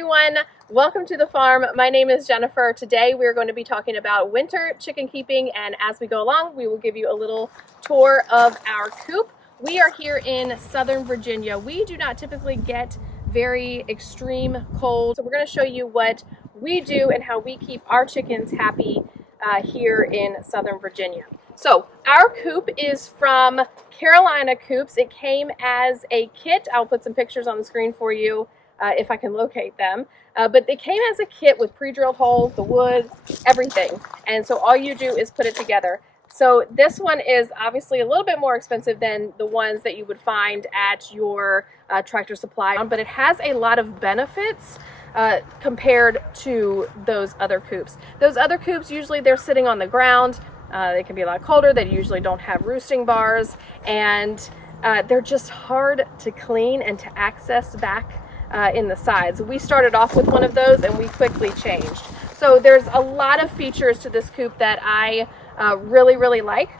everyone, welcome to the farm. My name is Jennifer. Today we're going to be talking about winter chicken keeping, and as we go along we will give you a little tour of our coop. We are here in Southern Virginia. We do not typically get very extreme cold, so we're going to show you what we do and how we keep our chickens happy here in Southern Virginia. So our coop is from Carolina Coops. It came as a kit. I'll put some pictures on the screen for you if I can locate them. But they came as a kit with pre-drilled holes, the wood, everything. And so all you do is put it together. So this one is obviously a little bit more expensive than the ones that you would find at your Tractor Supply, but it has a lot of benefits compared to those other coops. Those other coops, usually they're sitting on the ground. They can be a lot colder. They usually don't have roosting bars, and they're just hard to clean and to access back in the sides. We started off with one of those and we quickly changed. So there's a lot of features to this coop that I really like,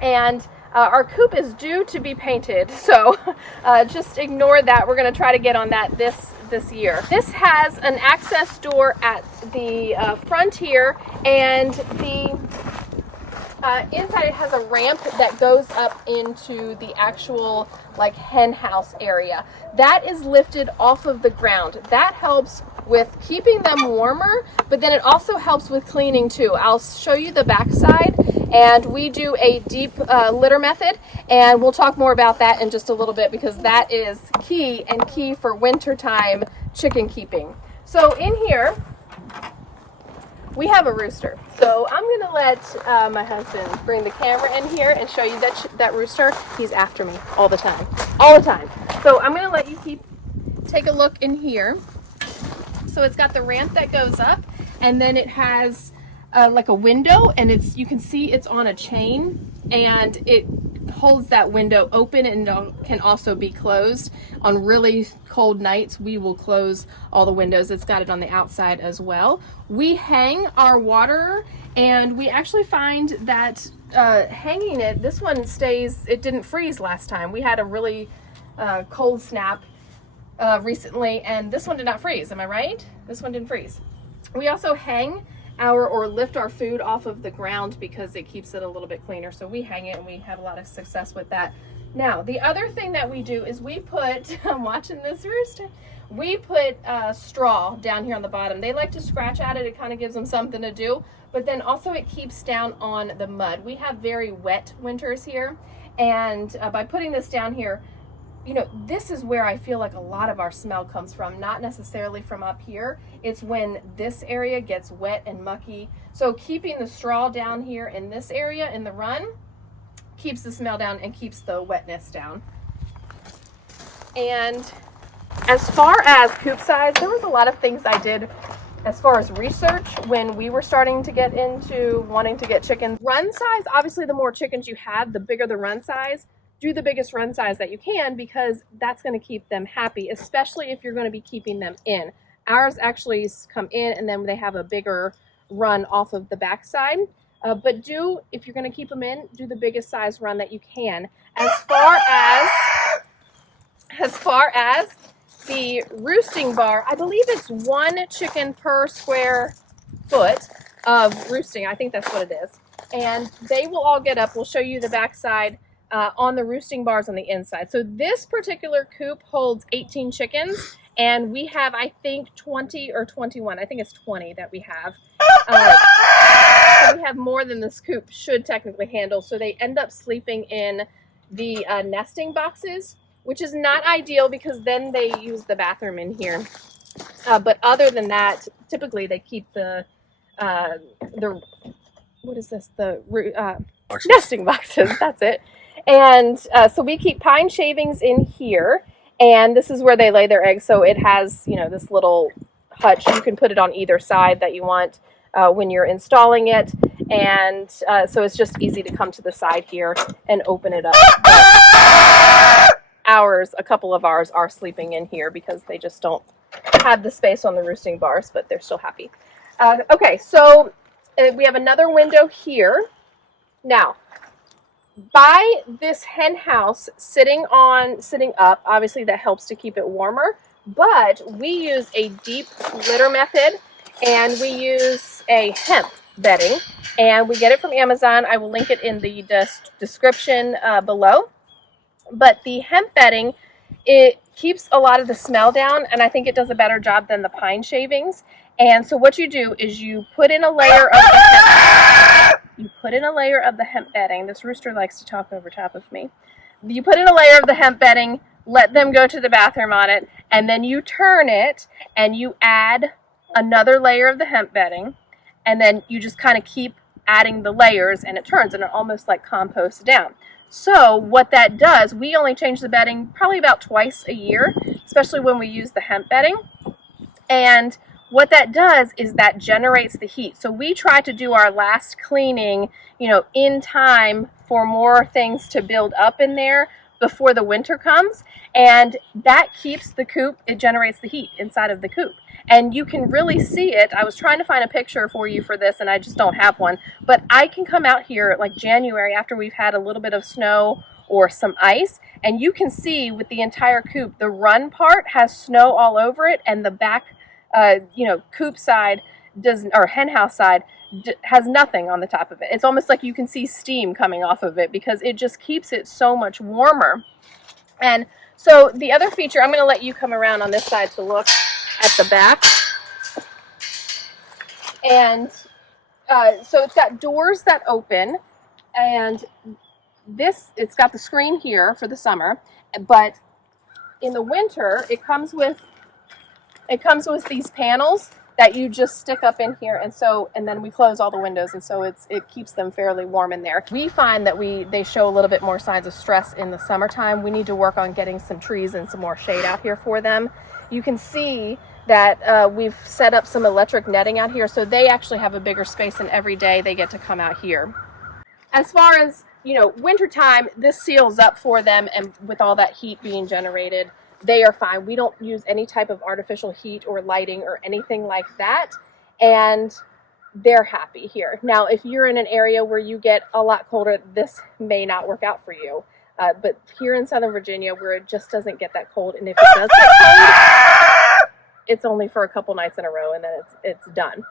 and our coop is due to be painted, so just ignore that. We're going to try to get on that this year. This has an access door at the front here, and the inside it has a ramp that goes up into the actual like hen house area. That is lifted off of the ground. That helps with keeping them warmer, but then it also helps with cleaning too. I'll show you the back side, and we do a deep litter method, and we'll talk more about that in just a little bit because that is key for wintertime chicken keeping. So in here we have a rooster. So I'm going to let my husband bring the camera in here and show you that rooster. He's after me all the time. So I'm going to let you take a look in here. So it's got the ramp that goes up, and then it has like a window, and you can see it's on a chain, and it holds that window open and can also be closed. On really cold nights, we will close all the windows. It's got it on the outside as well. We hang our water, and we actually find that hanging it, this one stays, it didn't freeze last time. We had a really cold snap recently, and this one did not freeze. Am I right? This one didn't freeze. We also hang or lift our food off of the ground because it keeps it a little bit cleaner. So we hang it, and we have a lot of success with that. Now, the other thing that we do is we put, I'm watching this rooster, we put straw down here on the bottom. They like to scratch at it. It kind of gives them something to do, but then also it keeps down on the mud. We have very wet winters here, and by putting this down here, you know, this is where I feel like a lot of our smell comes from, not necessarily from up here. It's when this area gets wet and mucky. So keeping the straw down here in this area in the run keeps the smell down and keeps the wetness down. And as far as coop size, there was a lot of things I did as far as research when we were starting to get into wanting to get chickens. Run size, obviously the more chickens you have, the bigger the run size. Do the biggest run size that you can, because that's going to keep them happy, especially if you're going to be keeping them in. Ours actually come in, and then they have a bigger run off of the backside. But if you're going to keep them in, do the biggest size run that you can. As far as the roosting bar, I believe it's 1 chicken per square foot of roosting. I think that's what it is. And they will all get up. We'll show you the backside on the roosting bars on the inside. So this particular coop holds 18 chickens, and we have, I think, 20 or 21. I think it's 20 that we have. So we have more than this coop should technically handle. So they end up sleeping in the nesting boxes, which is not ideal because then they use the bathroom in here. But other than that, typically they keep the nesting boxes. That's it. And so we keep pine shavings in here, and this is where they lay their eggs. So it has, you know, this little hutch. You can put it on either side that you want when you're installing it. And so it's just easy to come to the side here and open it up. But a couple of ours are sleeping in here because they just don't have the space on the roosting bars, but they're still happy. Okay, so we have another window here. Now, by this hen house sitting up, obviously that helps to keep it warmer, but we use a deep litter method, and we use a hemp bedding, and we get it from Amazon. I will link it in the description below. But the hemp bedding, it keeps a lot of the smell down, and I think it does a better job than the pine shavings. And so what you do is you put in a layer of the hemp. You put in a layer of the hemp bedding. This rooster likes to talk over top of me. You put in a layer of the hemp bedding, let them go to the bathroom on it, and then you turn it and you add another layer of the hemp bedding, and then you just kind of keep adding the layers, and it turns, and it almost like composts down. So what that does, we only change the bedding probably about twice a year, especially when we use the hemp bedding. And what that does is that generates the heat. So we try to do our last cleaning, in time for more things to build up in there before the winter comes. And that keeps the coop, it generates the heat inside of the coop. And you can really see it. I was trying to find a picture for you for this, and I just don't have one. But I can come out here like January after we've had a little bit of snow or some ice, and you can see with the entire coop, the run part has snow all over it, and the back, coop side or hen house side has nothing on the top of it. It's almost like you can see steam coming off of it because it just keeps it so much warmer. And so the other feature, I'm going to let you come around on this side to look at the back. And so it's got doors that open, and it's got the screen here for the summer, but in the winter it comes with these panels that you just stick up in here, and then we close all the windows, and so it keeps them fairly warm in there. We find that they show a little bit more signs of stress in the summertime. We need to work on getting some trees and some more shade out here for them. You can see that we've set up some electric netting out here, so they actually have a bigger space, and every day they get to come out here. As far as wintertime, this seals up for them, and with all that heat being generated, they are fine. We don't use any type of artificial heat or lighting or anything like that, and they're happy here. Now, if you're in an area where you get a lot colder, this may not work out for you. But here in Southern Virginia, where it just doesn't get that cold, and if it does get cold, it's only for a couple nights in a row, and then it's done.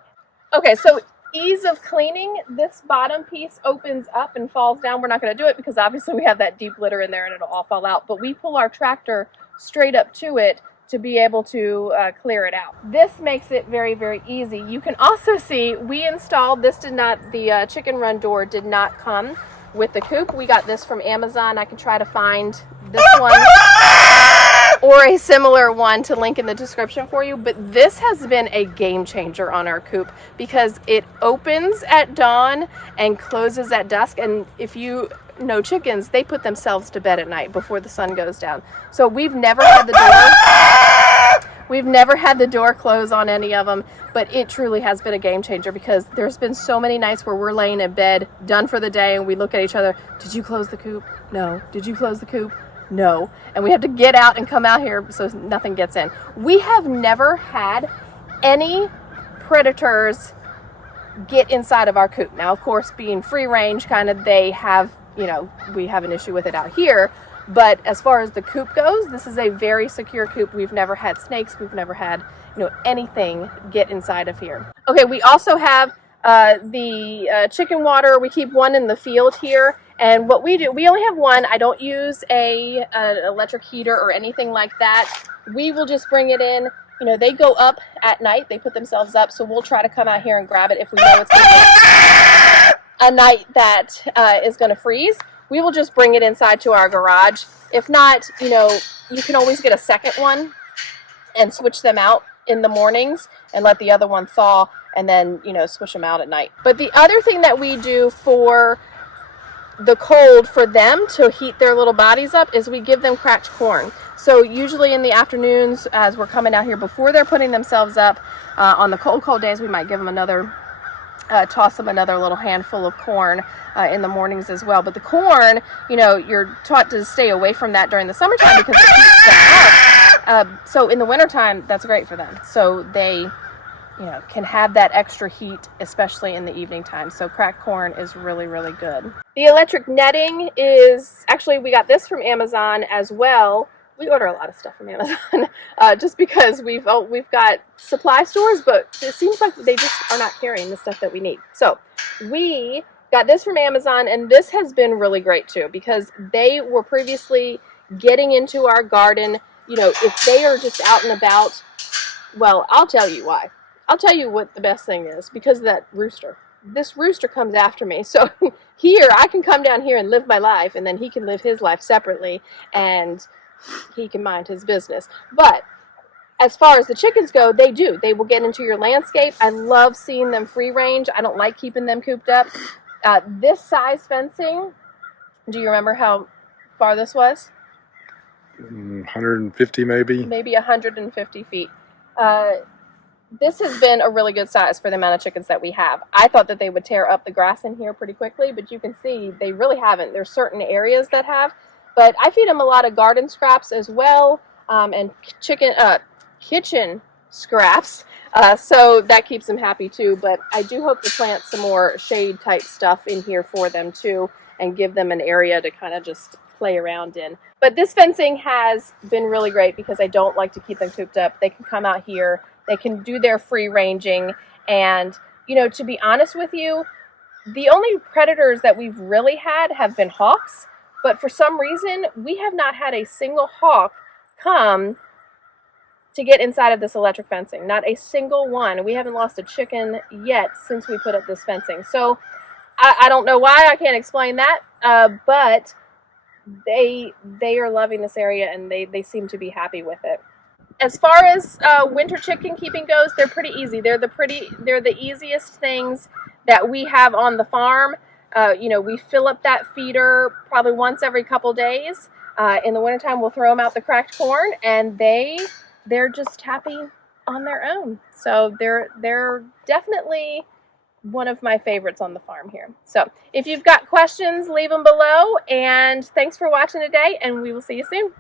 Okay, so ease of cleaning. This bottom piece opens up and falls down. We're not going to do it because obviously we have that deep litter in there and it'll all fall out. But we pull our tractor straight up to it to be able to clear it out. This makes it very, very easy. You can also see we installed this. The chicken run door did not come with the coop. We got this from Amazon. I can try to find this one or a similar one to link in the description for you, but this has been a game changer on our coop because it opens at dawn and closes at dusk. And if you know chickens, they put themselves to bed at night before the sun goes down. So we've never had the door close on any of them, but it truly has been a game changer because there's been so many nights where we're laying in bed done for the day and we look at each other, did you close the coop? No. Did you close the coop? No. And we have to get out and come out here so nothing gets in. We have never had any predators get inside of our coop. Now, of course, being free range, they have, we have an issue with it out here. But as far as the coop goes, this is a very secure coop. We've never had snakes. We've never had, anything get inside of here. Okay, we also have the chicken water. We keep one in the field here. And what we do, we only have one. I don't use an electric heater or anything like that. We will just bring it in. They go up at night. They put themselves up. So we'll try to come out here and grab it if we know it's going to be a night that is going to freeze. We will just bring it inside to our garage. If not, you can always get a second one and switch them out in the mornings and let the other one thaw and then, switch them out at night. But the other thing that we do for the cold for them to heat their little bodies up is we give them cracked corn. So usually in the afternoons as we're coming out here before they're putting themselves up, on the cold days we might give them toss them another little handful of corn in the mornings as well. But the corn, you're taught to stay away from that during the summertime because it heats them up. So in the wintertime, that's great for them. So they can have that extra heat, especially in the evening time. So cracked corn is really, really good. The electric netting is, actually we got this from Amazon as well. we order a lot of stuff from Amazon, just because we've got supply stores, but it seems like they just are not carrying the stuff that we need. So we got this from Amazon, and this has been really great too, because they were previously getting into our garden. You know, if they are just out and about, well, I'll tell you why. I'll tell you what the best thing is, because of that rooster. This rooster comes after me, so here I can come down here and live my life, and then he can live his life separately, and he can mind his business. But as far as the chickens go, they do. They will get into your landscape. I love seeing them free range. I don't like keeping them cooped up. This size fencing, do you remember how far this was? 150 maybe? Maybe 150 feet. This has been a really good size for the amount of chickens that we have. I thought that they would tear up the grass in here pretty quickly, but you can see they really haven't. There's certain areas that have, but I feed them a lot of garden scraps as well, and kitchen scraps, so that keeps them happy too. But I do hope to plant some more shade type stuff in here for them too, and give them an area to kind of just play around in. But this fencing has been really great because I don't like to keep them cooped up. They can come out here, they can do their free ranging, and you know, to be honest with you, the only predators that we've really had have been hawks, but for some reason we have not had a single hawk come to get inside of this electric fencing. Not a single one. We haven't lost a chicken yet since we put up this fencing. So I don't know why, I can't explain that, but they are loving this area, and they seem to be happy with it. As far as winter chicken keeping goes, they're pretty easy. They're the easiest things that we have on the farm. You know, we fill up that feeder probably once every couple days. In the wintertime, we'll throw them out the cracked corn, and they're just happy on their own. So they're definitely one of my favorites on the farm here. So if you've got questions, leave them below, and thanks for watching today, and we will see you soon.